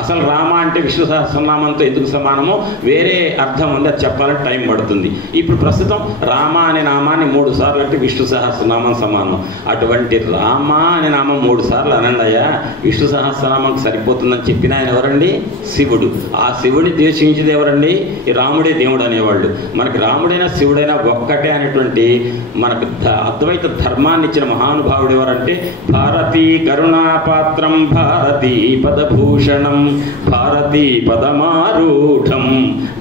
అసలు రామ అంటే విష్ణు సహస్రనామంతో ఎందుకు సమానమో వేరే అర్థం ఉంది, అది చెప్పాలంటే టైం పడుతుంది. ఇప్పుడు ప్రస్తుతం రామ అనే నామాన్ని 3 సార్లు అంటే విష్ణు సహస్రనామం సమానం. అటువంటి రామ అనే నామం 3 సార్లు అనండయ్యా, విష్ణు సహస్రనామం సరిపోతుందని చెప్పిన ఆయన ఎవరండి? శివుడు. ఆ శివుడిని ద్వేషించేది ఎవరండి? ఈ రాముడే దేవుడు అనేవాళ్ళు. మనకి రాముడైనా శివుడైనా ఒక్కటే అనేటువంటి మనకు అద్వైత ధర్మాన్ని ఇచ్చిన మహానుభావుడు ఎవరంటే భారతీ కరుణాపాత్రం భారతీ పదభూ భూషణం భారతీ పదమారూఢం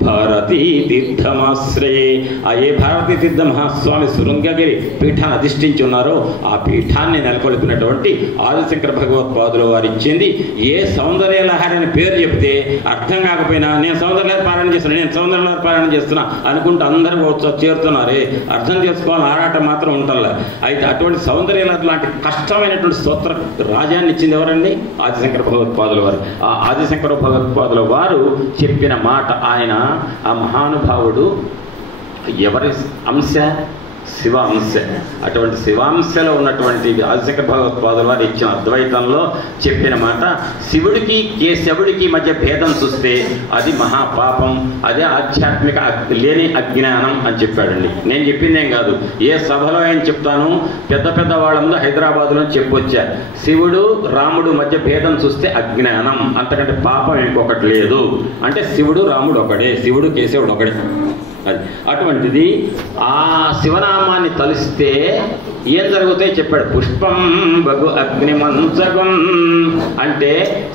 భారతీ తీర్థమాశ్రయే. ఆ ఏ భారతీ తీర్థ మహాస్వామి శృంగగిరి పీఠాన్ని అధిష్ఠించి ఉన్నారో ఆ పీఠాన్ని నెలకొల్పినటువంటి ఆదిశంకర భగవత్పాదుల వారు ఇచ్చింది. ఏ సౌందర్యలహరి అని పేరు చెప్తే అర్థం కాకపోయినా నేను సౌందర్య పారాయణ చేస్తున్నా, నేను సౌందర్య పారాయణ చేస్తున్నా అనుకుంటూ అందరూ చేరుతున్నారే, అర్థం చేసుకోవాలని ఆరాటం మాత్రం ఉంటల్లా. అయితే అటువంటి సౌందర్యలహరి లాంటి కష్టమైనటువంటి స్తోత్ర రాజ్యాన్ని ఇచ్చింది ఎవరండి? ఆదిశంకర భగవత్పాదుల వారు. ఆ ఆదిశంకర భగవత్పాదుల వారు చెప్పిన మాట, ఆయన ఆ మహానుభావుడు ఎవరి అంశ? శివ అంశ. అటువంటి శివాంశలో ఉన్నటువంటి ఆదిశంకర భగవత్పాదుల వారు ఇచ్చిన అద్వైతంలో చెప్పిన మాట, శివుడికి కేశవుడికి మధ్య భేదం చూస్తే అది మహాపాపం, అదే ఆధ్యాత్మిక లేని అజ్ఞానం అని చెప్పాడండి. నేను చెప్పిందేం కాదు, ఏ సభలో ఏం చెప్తాను, పెద్ద పెద్ద వాళ్ళందరూ హైదరాబాద్లో చెప్పొచ్చారు. శివుడు రాముడు మధ్య భేదం చూస్తే అజ్ఞానం, అంతకంటే పాపం ఇంకొకటి లేదు. అంటే శివుడు రాముడు ఒకడే, శివుడు కేశవుడు ఒకడే. అది అటువంటిది ఆ శివనామాన్ని తలిస్తే ఏం జరుగుతాయి చెప్పాడు. పుష్పం బగు అగ్నిమంచగం అంటే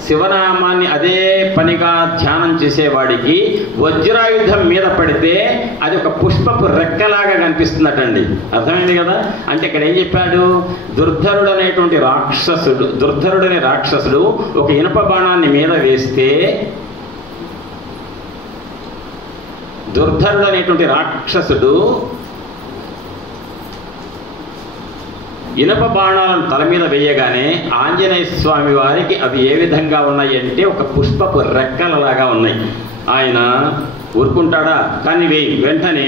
శివనామాన్ని అదే పనిగా ధ్యానం చేసేవాడికి వజ్రాయుధం మీద పడితే అది ఒక పుష్పపు రెక్కలాగా కనిపిస్తున్నట్టండి. అర్థమైంది కదా? అంటే ఇక్కడ ఏం చెప్పాడు, దుర్ధరుడు అనే రాక్షసుడు ఒక ఇనుప బాణాన్ని మీద వేస్తే, దుర్ధరుడు అనేటువంటి రాక్షసుడు ఇనప బాణాలను తల మీద వేయగానే ఆంజనేయ స్వామి వారికి అవి ఏ విధంగా ఉన్నాయి అంటే ఒక పుష్పపు రెక్కలలాగా ఉన్నాయి. ఆయన ఊరుకుంటాడా? కానీ వెంటనే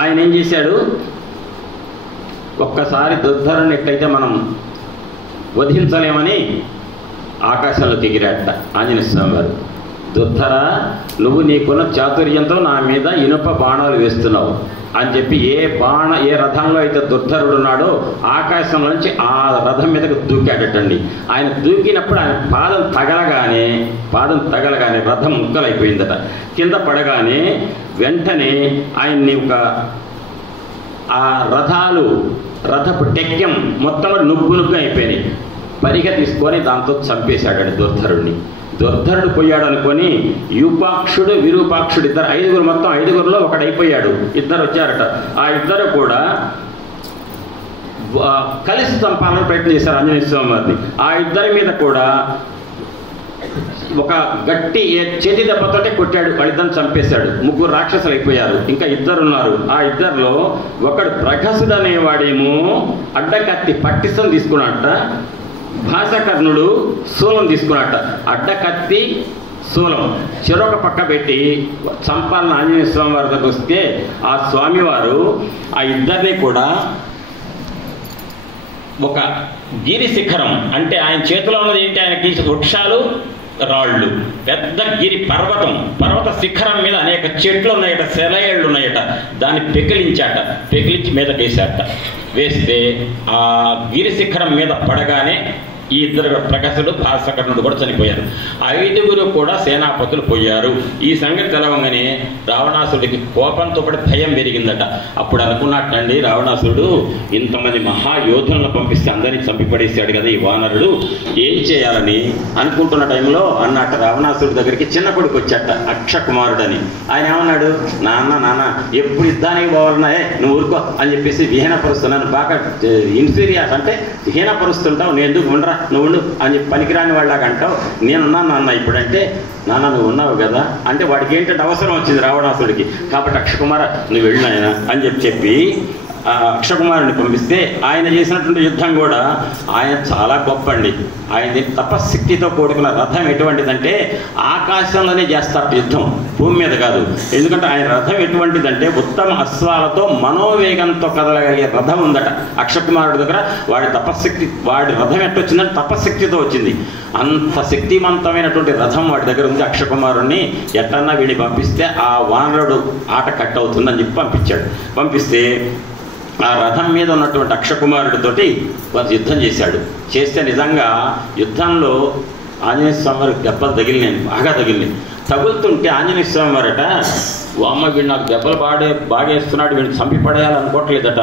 ఆయన ఏం చేశాడు, ఒక్కసారి దుర్ధరుని ఎట్లయితే మనం వధించలేమని ఆకాశంలో ఎగిరాట ఆంజనేయ స్వామి వారు. దుర్ధర, నువ్వు నీకున్న చాతుర్యంతో నా మీద ఇనుప బాణాలు వేస్తున్నావు అని చెప్పి ఏ రథంలో అయితే దుర్ధరుడు ఉన్నాడో ఆకాశం నుంచి ఆ రథం మీదకు దూకాడటండి. ఆయన దూకినప్పుడు ఆయన పాదం తగలగానే రథం ముక్కలైపోయిందట. కింద పడగానే వెంటనే ఆయన్ని ఆ రథపు టెక్యం మొత్తం నుగ్గు అయిపోయినాయి. పరిగ తీసుకొని దాంతో చంపేశాడు దుర్ధరుడిని. దుర్ధరుడు పోయాడు అనుకొని యూపాక్షుడు విరూపాక్షుడు ఇద్దరు మొత్తం ఐదుగురులో ఒకడైపోయాడు. ఇద్దరు వచ్చారట. ఆ ఇద్దరు కూడా కలిసి చంపాలని ప్రయత్నం చేశారు ఆంజనేయ స్వామి వారిని. ఆ ఇద్దరి మీద కూడా ఒక గట్టి చేతి దెబ్బతోటే కొట్టాడు. వాళ్ళిద్దరిని చంపేశాడు. ముగ్గురు రాక్షసులు అయిపోయారు. ఇంకా ఇద్దరున్నారు. ఆ ఇద్దరిలో ఒకడు ప్రగసుడు అనేవాడేమో అడ్డకత్తి పట్టిసం తీసుకున్నట్ట, భాసకర్ణుడు శూలం తీసుకున్నట్ట. అడ్డకత్తి శూలం చెరొక పక్క పెట్టి చంపాలని ఆంజనేయ స్వామి వారి దగ్గర వస్తే ఆ స్వామివారు ఆ ఇద్దరిని కూడా ఒక గిరి శిఖరం, అంటే ఆయన చేతిలో ఉన్నది ఏంటి, ఆయనకి వృక్షాలు రాళ్ళు, పెద్ద గిరి పర్వత శిఖరం మీద అనేక చెట్లు ఉన్నాయట, సెలయేళ్ళు ఉన్నాయట. దాన్ని పెకిలించి మీదకేసాట. వేస్తే ఆ గిరి శిఖరం మీద పడగానే ఈ ఇద్దరు ప్రకాశుడు భాసకర్ణుడు కూడా చనిపోయారు. ఐదుగురు కూడా సేనాపతులు పోయారు. ఈ సంగతి తెలవంగానే రావణాసుడికి కోపంతో పాటు భయం పెరిగిందట. అప్పుడు అనుకున్నట్టండి, రావణాసుడు ఇంతమంది మహాయోధులను పంపిస్తే అందరినీ చంపిపడేశాడు కదా ఈ వానరుడు, ఏం చేయాలని అనుకుంటున్న టైంలో అన్నట్ట రావణాసుడి దగ్గరికి చిన్న కొడుకు వచ్చాట, అక్షకుమారుడని. ఆయన ఏమన్నాడు, నాన్న ఎప్పుడు యుద్ధానికి పోవాలన్నా నువ్వు ఊరుకో అని చెప్పేసి విహీనపరుస్తున్నాను, బాగా ఇన్ఫీరియర్ అంటే విహీనపరుస్తుంటావు, నేను ఎందుకు ఉండరా, నువ్వు ఉండు అని చెప్పి పనికిరాని వాళ్ళగా అంటావు, నేనున్నాను నాన్న ఇప్పుడంటే, నాన్న నువ్వు ఉన్నావు కదా అంటే వాడికి ఏంటంటే అవసరం వచ్చింది రావణాసుడికి. కాబట్టి అక్షకుమార నువ్వు వెళ్ళు ఆయన అని చెప్పి అక్షకుమారుని పంపిస్తే ఆయన చేసినటువంటి యుద్ధం కూడా ఆయన చాలా గొప్ప అండి. ఆయన తపశక్తితో కూడుకున్న రథం ఎటువంటిదంటే ఆకాశంలోనే చేస్తారు యుద్ధం, భూమి మీద కాదు. ఎందుకంటే ఆయన రథం ఎటువంటిదంటే ఉత్తమ అశ్వాలతో మనోవేగంతో కదలగలిగే రథం ఉందట అక్షకుమారుడి దగ్గర. వాడి రథం ఎట్టొచ్చిందంటే తపశక్తితో వచ్చింది. అంత శక్తివంతమైనటువంటి రథం వాడి దగ్గర ఉంది. అక్షకుమారుడిని ఎట్టన్నా వీడిని పంపిస్తే ఆ వానరుడు ఆట కట్ అవుతుందని చెప్పి పంపిస్తే ఆ రథం మీద ఉన్నటువంటి అక్షకుమారుడితోటి వారు యుద్ధం చేస్తే నిజంగా యుద్ధంలో ఆంజనేయ స్వామి వారికి దెబ్బలు బాగా తగిలినాయి. తగులుతుంటే ఆంజనేయ స్వామి వారట, వామ్మ వీడు నాకు దెబ్బలు బాగేస్తున్నాడు, వీడిని చంపి పడేయాలనుకోవట్లేదట.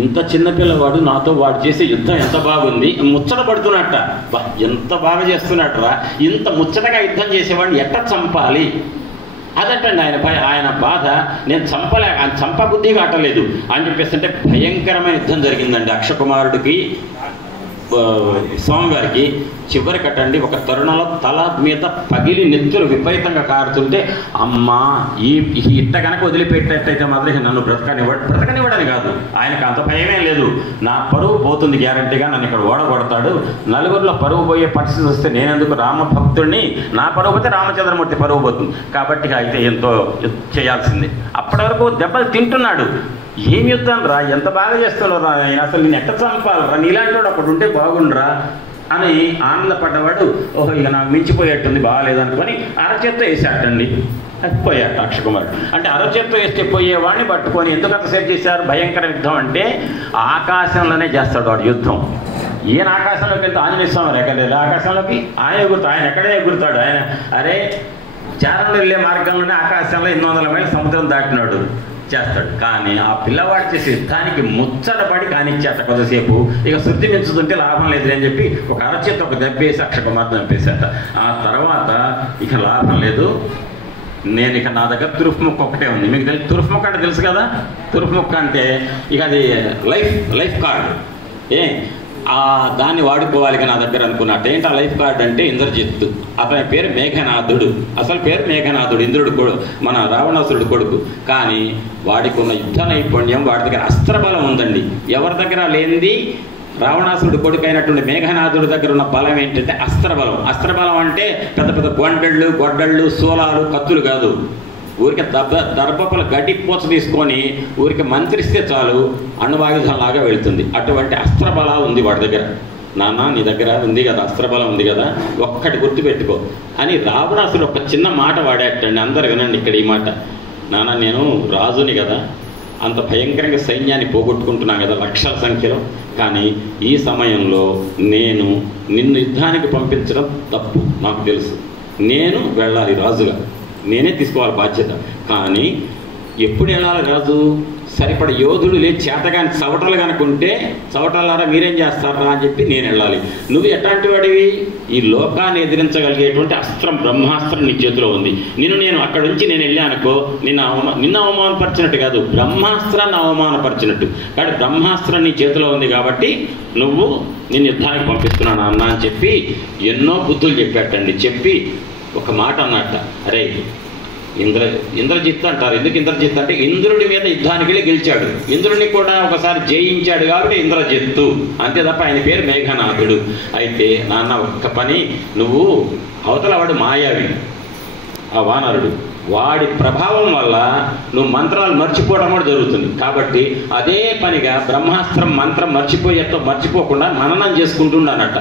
ఇంత చిన్నపిల్లవాడు నాతో వాడు చేసే యుద్ధం ఎంత బాగుంది, ముచ్చట పడుతున్నట్ట, ఎంత బాగా చేస్తున్నట్రా, ఇంత ముచ్చటగా యుద్ధం చేసేవాడిని ఎట్ట చంపాలి అదటండి ఆయన బాధ. నేను చంపబుద్ధి కావట్లేదు అని చెప్పేస్తుంటే భయంకరమైన యుద్ధం జరిగిందండి అక్షకుమారుడికి స్వామివారికి. చివరికటండి ఒక తరుణంలో తల మీద పగిలి నెత్తులు విపరీతంగా కారుతుంటే, అమ్మా ఇట్ట కనుక వదిలిపెట్టేటైతే మాత్రం నన్ను బ్రతకనివ్వడని కాదు, ఆయనకు అంత భయమే లేదు. నా పరువు పోతుంది గ్యారంటీగా, నన్ను ఇక్కడ ఓడగొడతాడు, నలుగురిలో పరువు పోయే పరిస్థితి వస్తే నేనెందుకు రామభక్తుడిని, నా పరువు పోతే రామచంద్రమూర్తి పరువు పోతుంది కాబట్టి అయితే ఎంతో చేయాల్సిందే. అప్పటి వరకు దెబ్బలు తింటున్నాడు. ఏం యుద్ధం రా, ఎంత బాగా చేస్తున్నావు రా, అసలు నేను ఎట్ట చంపాలరా, నీలాంటి వాడు ఒకటి ఉంటే బాగుండ్రా అని ఆనందపడ్డవాడు. ఓహో ఇక నాకు మించిపోయేట్టుంది, బాగాలేదనుకొని అరచేత్తో వేసాటండి, పోయాట అక్షకుమారుడు. అంటే అరచేత్తో వేస్తే పోయేవాడిని పట్టుకొని ఎందుకంత సేపు చేశారు? భయంకర యుద్ధం అంటే ఆకాశంలోనే చేస్తాడు వాడు యుద్ధం. ఈయన ఆకాశంలోకి వెళ్తే ఆంజనేయ స్వామి ఎక్కలేదు ఆకాశంలోకి, ఆయన ఎగురుతాడు, ఆయన ఎక్కడే ఎగురుతాడు ఆయన. అరే చారణలో వెళ్ళే మార్గంలోనే ఆకాశంలో 800 మైళ్ళ సముద్రం దాటినాడు చేస్తాడు. కానీ ఆ పిల్లవాడు చేసే యుద్ధానికి ముచ్చటపడి కానిచ్చేట కొద్దిసేపు. ఇక శుద్ధి మించుతుంటే లాభం లేదు అని చెప్పి ఒక అరచేత ఒక దెబ్బేసి అక్షకుమార్తె చంపేశాట. ఆ తర్వాత ఇక లాభం లేదు, నేను ఇక నా దగ్గర తురుపు ముక్క ఒకటే ఉంది. మీకు తెలుసు తురుపు ముక్క అంటే తెలుసు కదా, తురుపు ముక్క అంటే ఇక అది లైఫ్ కార్డ్. దాన్ని వాడుకోవాలి నా దగ్గర అనుకున్నట్టు. ఏంటి ఆ లైఫ్ కార్డ్ అంటే ఇంద్రజిత్తు, అతని పేరు మేఘనాథుడు, అసలు పేరు మేఘనాథుడు, ఇంద్రుడు మన రావణాసురుడు కొడుకు. కానీ వాడికి ఉన్న యుద్ధ నైపుణ్యం, వాడి దగ్గర అస్త్రబలం ఉందండి. ఎవరి దగ్గర లేనిది రావణాసురుడు కొడుకు అయినటువంటి మేఘనాథుడి దగ్గర ఉన్న బలం ఏంటంటే అస్త్రబలం. అస్త్రబలం అంటే పెద్ద పెద్ద గొడ్డళ్ళు శూలాలు కత్తులు కాదు, ఊరికి దర్భపుల గడ్డి పూచ తీసుకొని ఊరికి మంత్రిస్తే చాలు అణువాయుధంలాగా వెళుతుంది. అటువంటి అస్త్రబలం ఉంది వాడి దగ్గర. నాన్న నీ దగ్గర ఉంది కదా అస్త్రబలం ఉంది కదా, ఒక్కటి గుర్తుపెట్టుకో అని రావణాసుడు ఒక చిన్న మాట వాడేటండి. అందరు వినండి ఇక్కడ ఈ మాట. నాన్న నేను రాజుని కదా, అంత భయంకరంగా సైన్యాన్ని పోగొట్టుకుంటున్నాను కదా లక్షల సంఖ్యలో, కానీ ఈ సమయంలో నేను నిన్ను యుద్ధానికి పంపించడం తప్పు నాకు తెలుసు, నేను వెళ్ళాలి రాజుగా, నేనే తీసుకోవాలి బాధ్యత. కానీ ఎప్పుడు వెళ్ళాలి రాజు? సరిపడ యోధుడు లేదు, చేతగాని చవటలు కనుకుంటే చవటలారా మీరేం చేస్తారా అని చెప్పి నేను వెళ్ళాలి. నువ్వు ఎట్లాంటి వాడివి? ఈ లోకాన్ని ఎదిరించగలిగేటువంటి అస్త్రం బ్రహ్మాస్త్రం నీ చేతిలో ఉంది. నేను అక్కడ నుంచి నేను వెళ్ళానుకో నిన్ను అవమానపరిచినట్టు కాదు, బ్రహ్మాస్త్రాన్ని అవమానపరిచినట్టు. కాబట్టి బ్రహ్మాస్త్రం నీ చేతిలో ఉంది కాబట్టి నిన్ను యుద్ధానికి పంపిస్తున్నాను అన్న అని చెప్పి ఎన్నో బుద్ధులు చెప్పాటండి. చెప్పి ఒక మాట అన్నట్ట, అరే ఇంద్రజిత్ అంటారు. ఎందుకు ఇంద్రజిత్ అంటే ఇంద్రుడి మీద యుద్ధానికి వెళ్ళి గెలిచాడు, ఇంద్రుడిని కూడా ఒకసారి జయించాడు కాబట్టి ఇంద్రజిత్తు, అంతే తప్ప ఆయన పేరు మేఘనాథుడు. అయితే నాన్న ఒక్క పని, నువ్వు అవతల వాడు మాయావి ఆ వానరుడు, వాడి ప్రభావం వల్ల నువ్వు మంత్రాలు మర్చిపోవడం కూడా జరుగుతుంది. కాబట్టి అదే పనిగా బ్రహ్మాస్త్రం మంత్రం మర్చిపోకుండా మననం చేసుకుంటుండనట.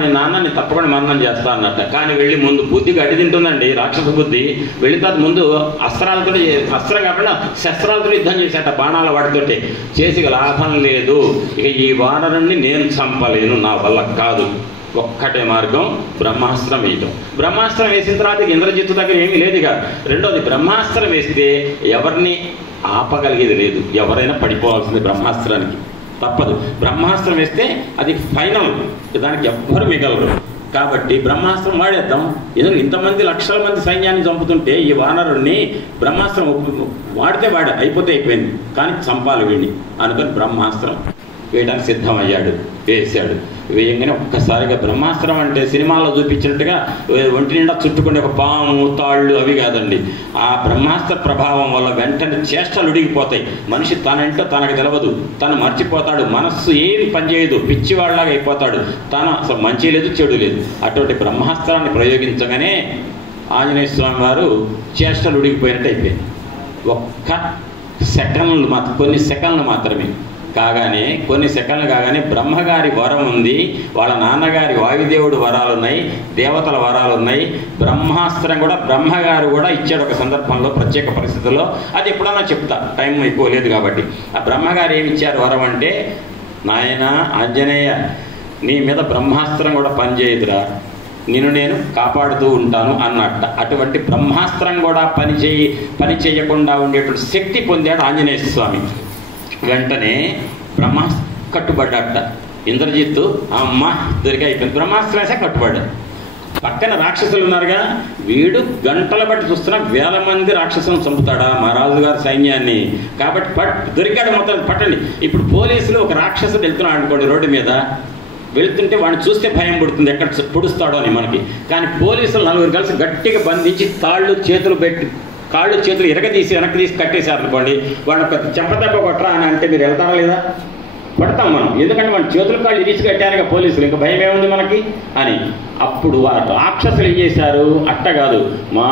నేను నాన్నని తప్పకుండా మననం చేస్తా అన్నట్ట. కానీ వెళ్ళి ముందు బుద్ధి గడ్డి తింటుందండి రాక్షస బుద్ధి. వెళ్ళిన తర్వాత ముందు అస్త్రం కాకుండా శస్త్రాలతో యుద్ధం చేసేట, బాణాల వాడితోటి చేసి లాభం లేదు. ఇక ఈ వానరుణ్ణి నేను చంపలేను, నా వల్ల కాదు, ఒక్కటే మార్గం బ్రహ్మాస్త్రం వేయటం. బ్రహ్మాస్త్రం వేసిన తర్వాత ఇంద్రజిత్తు దగ్గర ఏమీ లేదు. ఇక రెండోది బ్రహ్మాస్త్రం వేస్తే ఎవరిని ఆపగలిగేది లేదు, ఎవరైనా పడిపోవాల్సింది బ్రహ్మాస్త్రానికి, తప్పదు. బ్రహ్మాస్త్రం వేస్తే అది ఫైనల్, దానికి ఎవ్వరు మిగలరు. కాబట్టి బ్రహ్మాస్త్రం వాడేద్దాం. ఇంతమంది లక్షల మంది సైన్యాన్ని చంపుతుంటే ఈ వానరుణ్ణి బ్రహ్మాస్త్రం వాడితే అయిపోయింది, కానీ చంపాలి వీడిని అనుకుని బ్రహ్మాస్త్రం వేయడానికి సిద్ధమయ్యాడు. వేసాడు. వేయంగానే ఒక్కసారిగా బ్రహ్మాస్త్రం అంటే సినిమాలో చూపించినట్టుగా ఒంటి నిండా చుట్టుకునే ఒక పాము తాళ్ళు అవి కాదండి. ఆ బ్రహ్మాస్త్ర ప్రభావం వల్ల వెంటనే చేష్టలు ఉడిగిపోతాయి. మనిషి తనంటో తనకు తెలవదు, తను మర్చిపోతాడు, మనస్సు ఏమి పనిచేయదు, పిచ్చివాళ్ళలాగా అయిపోతాడు, తను అసలు మంచి లేదు చెడు లేదు. అటువంటి బ్రహ్మాస్త్రాన్ని ప్రయోగించగానే ఆంజనేయ స్వామి వారు చేష్టలు ఉడిగిపోయినట్టు అయిపోయింది. కొన్ని సెకండ్లు మాత్రమే కొన్ని సెకండ్లు కాగానే బ్రహ్మగారి వరం ఉంది, వాళ్ళ నాన్నగారి వాయుదేవుడు వరాలు ఉన్నాయి, దేవతల వరాలు ఉన్నాయి, బ్రహ్మాస్త్రం కూడా బ్రహ్మగారు కూడా ఇచ్చాడు ఒక సందర్భంలో ప్రత్యేక పరిస్థితుల్లో. అది ఎప్పుడన్నా చెప్తా, టైం ఎక్కువ లేదు కాబట్టి. ఆ బ్రహ్మగారు ఏమి ఇచ్చారు వరం అంటే, నాయన ఆంజనేయ నీ మీద బ్రహ్మాస్త్రం కూడా పనిచేయదురా, నేను కాపాడుతూ ఉంటాను అన్నట్ట. అటువంటి బ్రహ్మాస్త్రం కూడా పని చేయకుండా ఉండేటువంటి శక్తి పొందాడు ఆంజనేయ స్వామి. వెంటనే బ్రహ్మాస్త్రం కట్టుబడ్డట. ఇంద్రజిత్తు అమ్మ దొరికి అయిపోయింది, బ్రహ్మాస్త్రం వేసే కట్టుబడ్డాడు. పక్కన రాక్షసులు ఉన్నారుగా, వీడు గంటల బట్టి చూస్తున్నా 1000 మంది రాక్షసులను చంపుతాడా మా రాజుగారి సైన్యాన్ని. కాబట్టి దొరికాడు మొత్తం పట్టండి. ఇప్పుడు పోలీసులు ఒక రాక్షసుడు వెళ్తున్నాడు అనుకోండి, రోడ్డు మీద వెళుతుంటే వాడిని చూస్తే భయం పుడుతుంది, ఎక్కడ పొడుస్తాడో అని మనకి. కానీ పోలీసులు 4 కలిసి గట్టిగా బంధించి కాళ్ళు చేతులు ఇరగదీసి వెనక్కి తీసి కట్టేశారు అనుకోండి, వాడు ఒక చెంపదెబ్బ కొట్టరా అని అంటే మీరు వెళ్తారా లేదా? పడతాం మనం, ఎందుకంటే మన చేతులు కాళ్ళు ఇరిచి కట్టారుగా పోలీసులు, ఇంకా భయం ఏముంది మనకి అని. అప్పుడు రాక్షసులు ఏం చేశారు, అట్ట కాదు, మా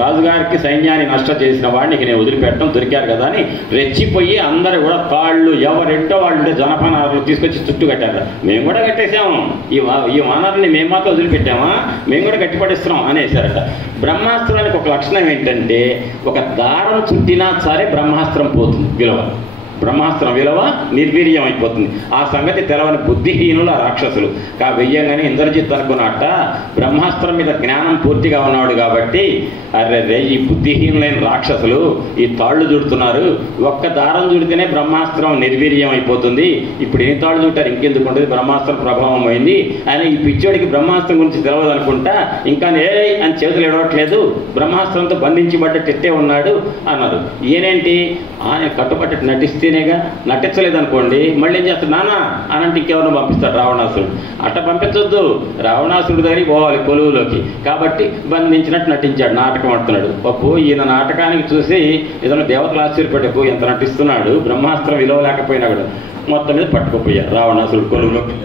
రాజుగారికి సైన్యాన్ని నష్టం చేసిన వాడిని నేను వదిలిపెట్టడం, దొరికారు కదా అని రెచ్చిపోయి అందరూ కూడా కాళ్ళు ఎవరెంటో వాళ్ళు జనపనారులు తీసుకొచ్చి చుట్టూ కట్టారు. మేము కూడా కట్టేసాము, ఈ వానరుల్ని మేము మాత్రం వదిలిపెట్టామా, మేము కూడా గట్టిపడిస్తున్నాం అనేసారట. బ్రహ్మాస్త్రానికి ఒక లక్షణం ఏంటంటే, ఒక దారం చుట్టినా సరే బ్రహ్మాస్త్రం పోతుంది విలువ, బ్రహ్మాస్త్రం విలువ నిర్వీర్యం అయిపోతుంది. ఆ సంగతి తెలవని బుద్ధిహీనులు ఆ రాక్షసులు. వెయ్యంగానే ఇంద్రజిత్ అనుకున్నట్ట, బ్రహ్మాస్త్రం మీద జ్ఞానం పూర్తిగా ఉన్నాడు కాబట్టి, అరే ఈ బుద్ధిహీనులైన రాక్షసులు ఈ తాళ్ళు చుడుతున్నారు, ఒక్క దారం చుడితేనే బ్రహ్మాస్త్రం నిర్వీర్యం అయిపోతుంది, ఇప్పుడు ఎన్ని తాళ్ళు చుట్టారు ఇంకెందుకు ఉంటుంది, బ్రహ్మాస్త్రం ప్రభావం అయింది అని ఈ పిచ్చోడికి బ్రహ్మాస్త్రం గురించి తెలవదు అనుకుంటా ఇంకా అని చేతులు ఎడవట్లేదు, బ్రహ్మాస్త్రంతో బంధించబడ్డట్టే ఉన్నాడు అన్నారు. ఈయనేంటి ఆయన కట్టుబట్టట్టు నటిస్తేనేగా, నటించలేదనుకోండి మళ్ళీ ఏం చేస్తాడు, నానా అనంటే ఇంకెవరినో పంపిస్తాడు రావణాసురుడు. అట్ట పంపించొద్దు, రావణాసురుడు దగ్గరికి పోవాలి కొలువులోకి. కాబట్టి బంధించినట్టు నటించాడు, నాటకం ఆడుతున్నాడు. పప్పు ఈయన నాటకానికి చూసి ఏదైనా దేవతలు ఆశ్చర్యపడ్డకు ఎంత నటిస్తున్నాడు, బ్రహ్మాస్త్రం విలువ లేకపోయినా కూడా మొత్తం మీద పట్టుకుపోయారు రావణాసురుడు కొలువులోకి.